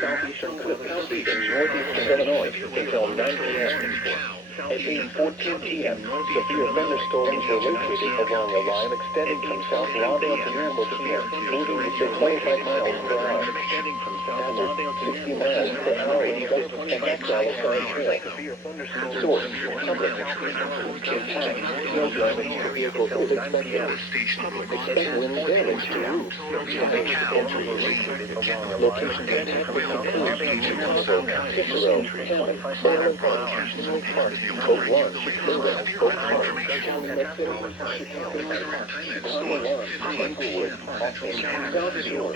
southeastern and northeastern Illinois until 9 p.m. At 8:14 p.m., severe thunderstorms were located along a line extending from South Lawndale to Spokane, moving at 25 miles per hour. Average 60 miles per hour in gusts and background hill. Source, public. Impact, no damage to vehicles is expected. Expect wind damage to roofs. Location impact will include Chicago, Cicero, Hammond, Bowling Park, National Park, Oak Lawn, Chicago, Oak Park, Calumet City, Chicago Lawn, Inglewood, South Shore, Roosevelt,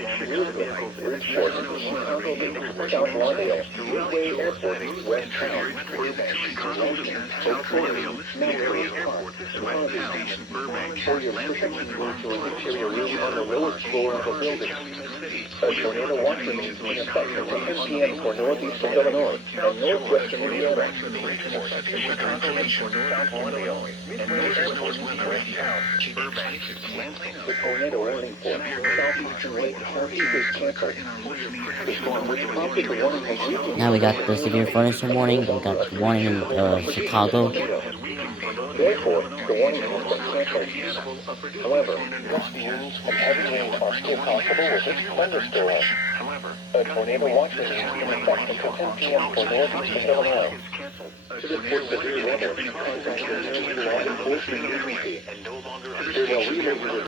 Bridgeport, Chicago Beach, South Lawndale, Midway Airport, West Town, Oak Forest, Melrose Park, Palm Beach. For your protection, please secure your room on the lowest floor of the building. A tornado watch remains in effect until 10 p.m. for northeastern Illinois and northwestern Indiana. The tornado warning for southeastern Lake County is canceled. The storm which prompted the warning has weakened. Now we got the severe thunderstorm warning. We got the warning in Chicago. Therefore, the warning has been canceled. However, gusty winds and heavy rain are still possible with this thunderstorm. A tornado watch remains in effect until 10 p.m. for northeastern Illinois. To report severe weather, contact your nearest law enforcement agency. They will relay your